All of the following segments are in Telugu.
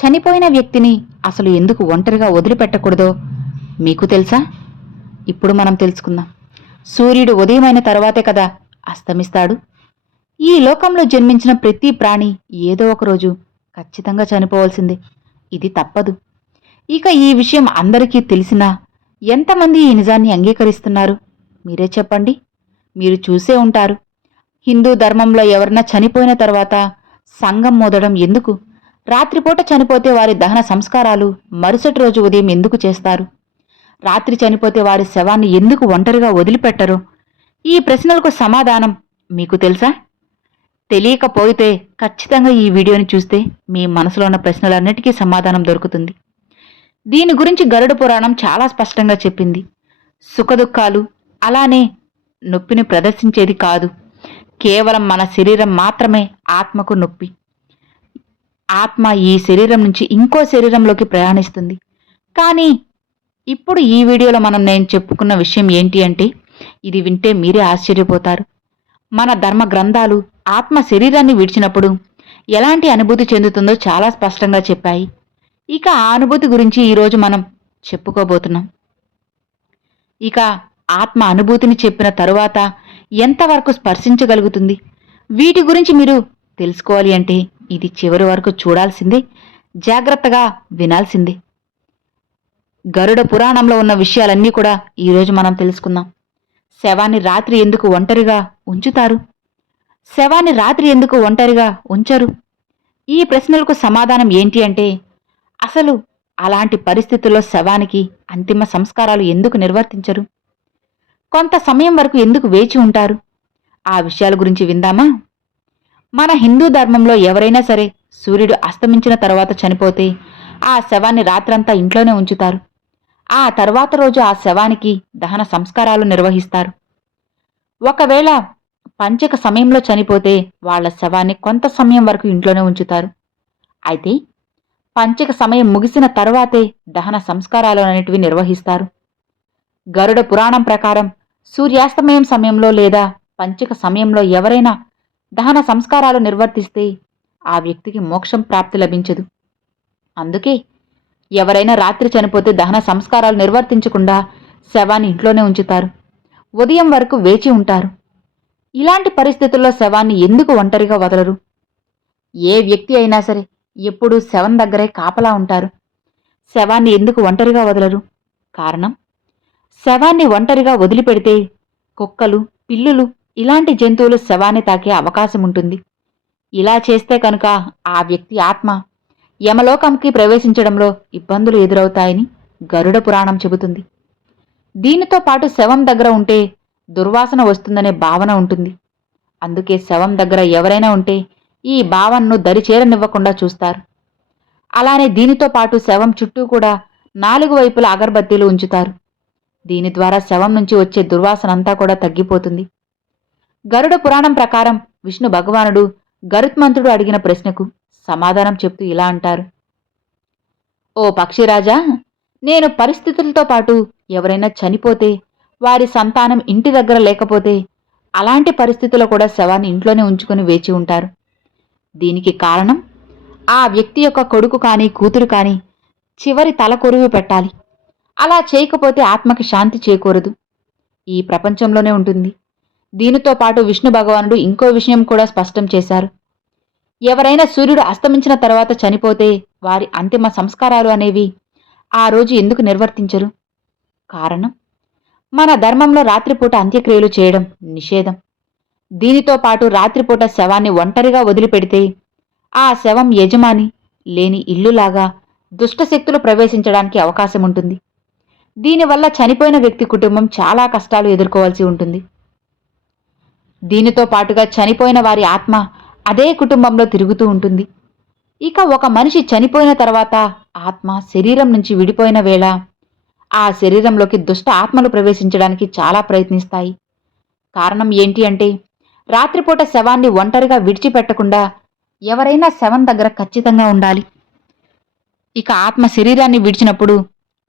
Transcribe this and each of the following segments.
చనిపోయిన వ్యక్తిని అసలు ఎందుకు ఒంటరిగా వదిలిపెట్టకూడదో మీకు తెలుసా? ఇప్పుడు మనం తెలుసుకుందాం. సూర్యుడు ఉదయమైన తరువాతే కదా అస్తమిస్తాడు. ఈ లోకంలో జన్మించిన ప్రతి ప్రాణి ఏదో ఒక రోజు ఖచ్చితంగా చనిపోవాల్సిందే. ఇది తప్పదు. ఇక ఈ విషయం అందరికీ తెలిసినా ఎంతమంది ఈ నిజాన్ని అంగీకరిస్తున్నారు? మీరే చెప్పండి. మీరు చూసే ఉంటారు. హిందూ ధర్మంలో ఎవరన్నా చనిపోయిన తర్వాత సంఘం మోదడం ఎందుకు? రాత్రిపూట చనిపోతే వారి దహన సంస్కారాలు మరుసటి రోజు ఉదయం ఎందుకు చేస్తారు? రాత్రి చనిపోతే వారి శవాన్ని ఎందుకు ఒంటరిగా వదిలిపెట్టరు? ఈ ప్రశ్నలకు సమాధానం మీకు తెలుసా? తెలియకపోతే ఖచ్చితంగా ఈ వీడియోని చూస్తే మీ మనసులో ఉన్న ప్రశ్నలన్నిటికీ సమాధానం దొరుకుతుంది. దీని గురించి గరుడ పురాణం చాలా స్పష్టంగా చెప్పింది. సుఖదుఖాలు అలానే నొప్పిని ప్రదర్శించేది కాదు. కేవలం మన శరీరం మాత్రమే ఆత్మకు నొప్పి. ఆత్మ ఈ శరీరం నుంచి ఇంకో శరీరంలోకి ప్రయాణిస్తుంది. కానీ ఇప్పుడు ఈ వీడియోలో నేను చెప్పుకున్న విషయం ఏంటి అంటే, ఇది వింటే మీరే ఆశ్చర్యపోతారు. మన ధర్మ గ్రంథాలు ఆత్మ శరీరాన్ని విడిచినప్పుడు ఎలాంటి అనుభూతి చెందుతుందో చాలా స్పష్టంగా చెప్పాయి. ఇక ఆ అనుభూతి గురించి ఈరోజు మనం చెప్పుకోబోతున్నాం. ఇక ఆత్మ అనుభూతిని చెప్పిన తరువాత ఎంతవరకు స్పర్శించగలుగుతుంది? వీటి గురించి మీరు తెలుసుకోవాలి అంటే ఇది చివరి వరకు చూడాల్సిందే, జాగ్రత్తగా వినాల్సిందే. గరుడ పురాణంలో ఉన్న విషయాలన్నీ కూడా ఈరోజు మనం తెలుసుకుందాం. శవాన్ని రాత్రి ఎందుకు ఒంటరిగా ఉంచుతారు? శవాన్ని రాత్రి ఎందుకు ఒంటరిగా ఉంచరు? ఈ ప్రశ్నలకు సమాధానం ఏంటి అంటే, అసలు అలాంటి పరిస్థితుల్లో శవానికి అంతిమ సంస్కారాలు ఎందుకు నిర్వర్తించరు? కొంత సమయం వరకు ఎందుకు వేచి ఉంటారు? ఆ విషయాల గురించి విందామా? మన హిందూ ధర్మంలో ఎవరైనా సరే సూర్యుడు అస్తమించిన తర్వాత చనిపోతే ఆ శవాన్ని రాత్రంతా ఇంట్లోనే ఉంచుతారు. ఆ తర్వాత రోజు ఆ శవానికి దహన సంస్కారాలు నిర్వహిస్తారు. ఒకవేళ పంచక సమయంలో చనిపోతే వాళ్ల శవాన్ని కొంత సమయం వరకు ఇంట్లోనే ఉంచుతారు. అయితే పంచక సమయం ముగిసిన తర్వాతే దహన సంస్కారాలు అనేటివి నిర్వహిస్తారు. గరుడ పురాణం ప్రకారం సూర్యాస్తమయం సమయంలో లేదా పంచక సమయంలో ఎవరైనా దహన సంస్కారాలు నిర్వర్తిస్తే ఆ వ్యక్తికి మోక్షం ప్రాప్తి లభించదు. అందుకే ఎవరైనా రాత్రి చనిపోతే దహన సంస్కారాలు నిర్వర్తించకుండా శవాన్ని ఇంట్లోనే ఉంచుతారు. ఉదయం వరకు వేచి ఉంటారు. ఇలాంటి పరిస్థితుల్లో శవాన్ని ఎందుకు ఒంటరిగా వదలరు? ఏ వ్యక్తి అయినా సరే ఎప్పుడూ శవం దగ్గరే కాపలా ఉంటారు. శవాన్ని ఎందుకు ఒంటరిగా వదలరు? కారణం, శవాన్ని ఒంటరిగా వదిలిపెడితే కుక్కలు, పిల్లులు ఇలాంటి జంతువులు శవాన్ని తాకే అవకాశం ఉంటుంది. ఇలా చేస్తే కనుక ఆ వ్యక్తి ఆత్మ యమలోకంకి ప్రవేశించడంలో ఇబ్బందులు ఎదురవుతాయని గరుడ పురాణం చెబుతుంది. దీనితో పాటు శవం దగ్గర ఉంటే దుర్వాసన వస్తుందనే భావన ఉంటుంది. అందుకే శవం దగ్గర ఎవరైనా ఉంటే ఈ భావనను దరిచేరనివ్వకుండా చూస్తారు. అలానే దీనితో పాటు శవం చుట్టూ కూడా 4 వైపుల అగరబత్తీలు ఉంచుతారు. దీని ద్వారా శవం నుంచి వచ్చే దుర్వాసనంతా కూడా తగ్గిపోతుంది. గరుడ పురాణం ప్రకారం విష్ణు భగవానుడు గరుత్మంతుడు అడిగిన ప్రశ్నకు సమాధానం చెప్తూ ఇలా అంటారు: ఓ పక్షిరాజా, నేను పరిస్థితులతో పాటు ఎవరైనా చనిపోతే వారి సంతానం ఇంటి దగ్గర లేకపోతే అలాంటి పరిస్థితుల్లో కూడా శవాన్ని ఇంట్లోనే ఉంచుకొని వేచి ఉంటారు. దీనికి కారణం, ఆ వ్యక్తి యొక్క కొడుకు కానీ కూతురు కానీ చివరి తల కొరువు పెట్టాలి. అలా చేయకపోతే ఆత్మకి శాంతి చేకూరదు. ఈ ప్రపంచంలోనే ఉంటుంది. దీనితో పాటు విష్ణు భగవానుడు ఇంకో విషయం కూడా స్పష్టం చేశారు. ఎవరైనా సూర్యుడు అస్తమించిన తర్వాత చనిపోతే వారి అంతిమ సంస్కారాలు అనేవి ఆ రోజు ఎందుకు నిర్వర్తించరు? కారణం, మన ధర్మంలో రాత్రిపూట అంత్యక్రియలు చేయడం నిషేధం. దీనితో పాటు రాత్రిపూట శవాన్ని ఒంటరిగా వదిలిపెడితే ఆ శవం యజమాని లేని ఇల్లులాగా దుష్టశక్తులు ప్రవేశించడానికి అవకాశం ఉంటుంది. దీనివల్ల చనిపోయిన వ్యక్తి కుటుంబం చాలా కష్టాలు ఎదుర్కోవాల్సి ఉంటుంది. దీనితో పాటుగా చనిపోయిన వారి ఆత్మ అదే కుటుంబంలో తిరుగుతూ ఉంటుంది. ఇక ఒక మనిషి చనిపోయిన తర్వాత ఆత్మ శరీరం నుంచి విడిపోయిన వేళ ఆ శరీరంలోకి దుష్ట ఆత్మలు ప్రవేశించడానికి చాలా ప్రయత్నిస్తాయి. కారణం ఏంటి అంటే, రాత్రిపూట శవాన్ని ఒంటరిగా విడిచిపెట్టకుండా ఎవరైనా శవం దగ్గర ఖచ్చితంగా ఉండాలి. ఇక ఆత్మ శరీరాన్ని విడిచినప్పుడు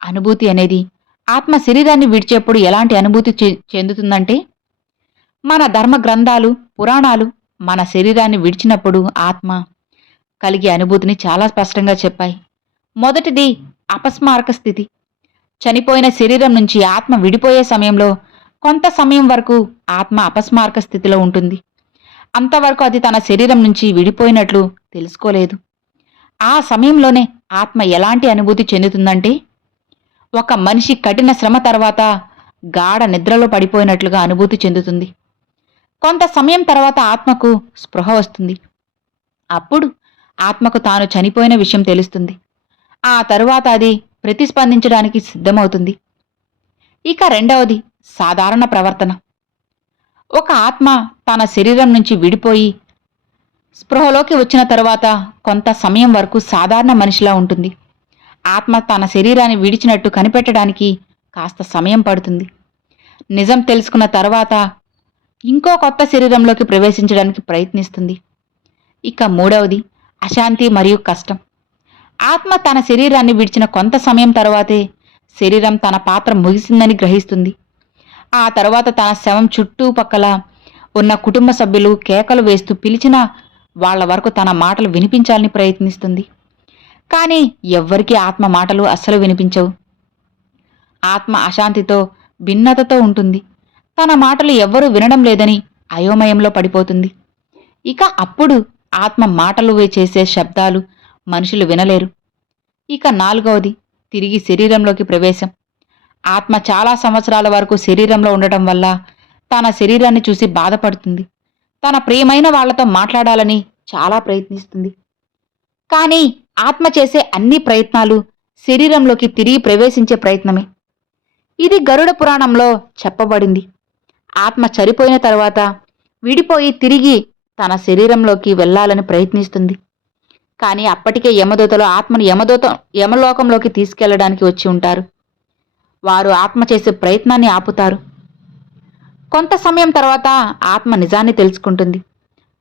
అనుభూతి అనేది, ఆత్మ శరీరాన్ని విడిచేప్పుడు ఎలాంటి అనుభూతి చెందుతుందంటే, మన ధర్మ గ్రంథాలు, పురాణాలు మన శరీరాన్ని విడిచినప్పుడు ఆత్మ కలిగే అనుభూతిని చాలా స్పష్టంగా చెప్పాయి. మొదటిది అపస్మారక స్థితి. చనిపోయిన శరీరం నుంచి ఆత్మ విడిపోయే సమయంలో కొంత సమయం వరకు ఆత్మ అపస్మారక స్థితిలో ఉంటుంది. అంతవరకు అది తన శరీరం నుంచి విడిపోయినట్లు తెలుసుకోలేదు. ఆ సమయంలోనే ఆత్మ ఎలాంటి అనుభూతి చెందుతుందంటే, ఒక మనిషి కఠిన శ్రమ తర్వాత గాఢ నిద్రలో పడిపోయినట్లుగా అనుభూతి చెందుతుంది. కొంత సమయం తర్వాత ఆత్మకు స్పృహ వస్తుంది. అప్పుడు ఆత్మకు తాను చనిపోయిన విషయం తెలుస్తుంది. ఆ తరువాత అది ప్రతిస్పందించడానికి సిద్ధమవుతుంది. ఇక రెండవది సాధారణ ప్రవర్తన. ఒక ఆత్మ తన శరీరం నుంచి విడిపోయి స్పృహలోకి వచ్చిన తరువాత కొంత సమయం వరకు సాధారణ మనిషిలా ఉంటుంది. ఆత్మ తన శరీరాన్ని విడిచినట్టు కనిపెట్టడానికి కాస్త సమయం పడుతుంది. నిజం తెలుసుకున్న తర్వాత ఇంకో కొత్త శరీరంలోకి ప్రవేశించడానికి ప్రయత్నిస్తుంది. ఇక మూడవది అశాంతి మరియు కష్టం. ఆత్మ తన శరీరాన్ని విడిచిన కొంత సమయం తర్వాతే శరీరం తన పాత్ర ముగిసిందని గ్రహిస్తుంది. ఆ తర్వాత తన శవం చుట్టుపక్కల ఉన్న కుటుంబ సభ్యులు కేకలు వేస్తూ పిలిచినా వాళ్ల వరకు తన మాటలు వినిపించాలని ప్రయత్నిస్తుంది. కానీ ఎవ్వరికీ ఆత్మ మాటలు అస్సలు వినిపించవు. ఆత్మ అశాంతితో, భిన్నతతో ఉంటుంది. తన మాటలు ఎవ్వరూ వినడం లేదని అయోమయంలో పడిపోతుంది. ఇక అప్పుడు ఆత్మ మాటలు చేసే శబ్దాలు మనుషులు వినలేరు. ఇక నాలుగవది తిరిగి శరీరంలోకి ప్రవేశం. ఆత్మ చాలా సంవత్సరాల వరకు శరీరంలో ఉండటం వల్ల తన శరీరాన్ని చూసి బాధపడుతుంది. తన ప్రియమైన వాళ్లతో మాట్లాడాలని చాలా ప్రయత్నిస్తుంది. కానీ ఆత్మ చేసే అన్ని ప్రయత్నాలు శరీరంలోకి తిరిగి ప్రవేశించే ప్రయత్నమే. ఇది గరుడ పురాణంలో చెప్పబడింది. ఆత్మ చనిపోయిన తర్వాత విడిపోయి తిరిగి తన శరీరంలోకి వెళ్లాలని ప్రయత్నిస్తుంది. కానీ అప్పటికే యమదూతలు ఆత్మను యమలోకంలోకి తీసుకెళ్లడానికి వచ్చి ఉంటారు. వారు ఆత్మ చేసే ప్రయత్నాన్ని ఆపుతారు. కొంత సమయం తర్వాత ఆత్మ నిజాన్ని తెలుసుకుంటుంది.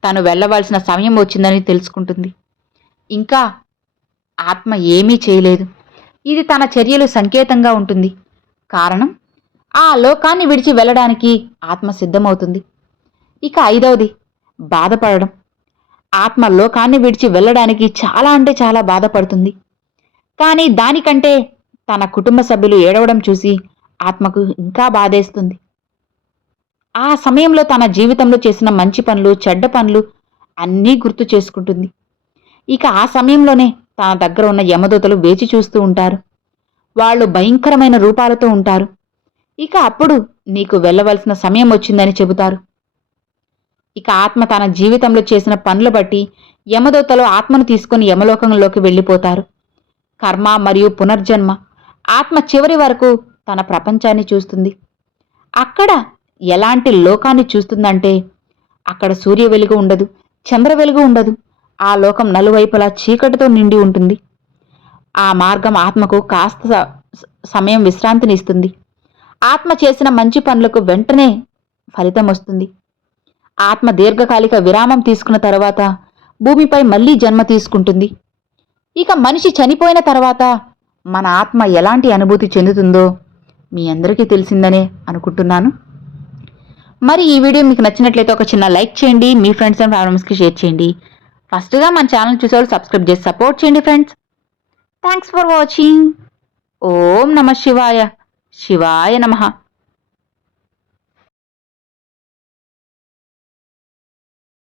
తను వెళ్ళవలసిన సమయం వచ్చిందని తెలుసుకుంటుంది. ఇంకా ఆత్మ ఏమీ చేయలేదు. ఇది తన చర్యలు సంకేతంగా ఉంటుంది. కారణం, ఆ లోకాన్ని విడిచి వెళ్ళడానికి ఆత్మ సిద్ధమవుతుంది. ఇక ఐదవది బాధపడడం. ఆత్మ లోకాన్ని విడిచి వెళ్ళడానికి చాలా అంటే చాలా బాధపడుతుంది. కానీ దానికంటే తన కుటుంబ సభ్యులు ఏడవడం చూసి ఆత్మకు ఇంకా బాధేస్తుంది. ఆ సమయంలో తన జీవితంలో చేసిన మంచి పనులు, చెడ్డ పనులు అన్నీ గుర్తు చేసుకుంటుంది. ఇక ఆ సమయంలోనే తన దగ్గర ఉన్న యమదూతలు వేచి చూస్తూ ఉంటారు. వాళ్ళు భయంకరమైన రూపాలతో ఉంటారు. ఇక అప్పుడు నీకు వెళ్ళవలసిన సమయం వచ్చిందని చెబుతారు. ఇక ఆత్మ తన జీవితంలో చేసిన పనులు బట్టి యమదూతలు ఆత్మను తీసుకుని యమలోకంలోకి వెళ్ళిపోతారు. కర్మ మరియు పునర్జన్మ. ఆత్మ చివరి వరకు తన ప్రపంచాన్ని చూస్తుంది. అక్కడ ఎలాంటి లోకాన్ని చూస్తుందంటే, అక్కడ సూర్య వెలుగు ఉండదు, చంద్ర వెలుగు ఉండదు. ఆ లోకం నలువైపులా చీకటితో నిండి ఉంటుంది. ఆ మార్గం ఆత్మకు కాస్త సమయం విశ్రాంతినిస్తుంది. ఆత్మ చేసిన మంచి పనులకు వెంటనే ఫలితం వస్తుంది. ఆత్మ దీర్ఘకాలిక విరామం తీసుకున్న తర్వాత భూమిపై మళ్లీ జన్మ తీసుకుంటుంది. ఇక మనిషి చనిపోయిన తర్వాత మన ఆత్మ ఎలాంటి అనుభూతి చెందుతుందో మీ అందరికీ తెలిసిందనే అనుకుంటున్నాను. మరి ఈ వీడియో మీకు నచ్చినట్లయితే ఒక చిన్న లైక్ చేయండి, మీ ఫ్రెండ్స్ అండ్ ఫ్యామిలీస్కి షేర్ చేయండి. ఫస్ట్గా మన ఛానల్ చూసేవాళ్ళు సబ్స్క్రైబ్ చేసి సపోర్ట్ చేయండి ఫ్రెండ్స్. Thanks for watching. ఓం నమః శివాయ. శివాయ నమః.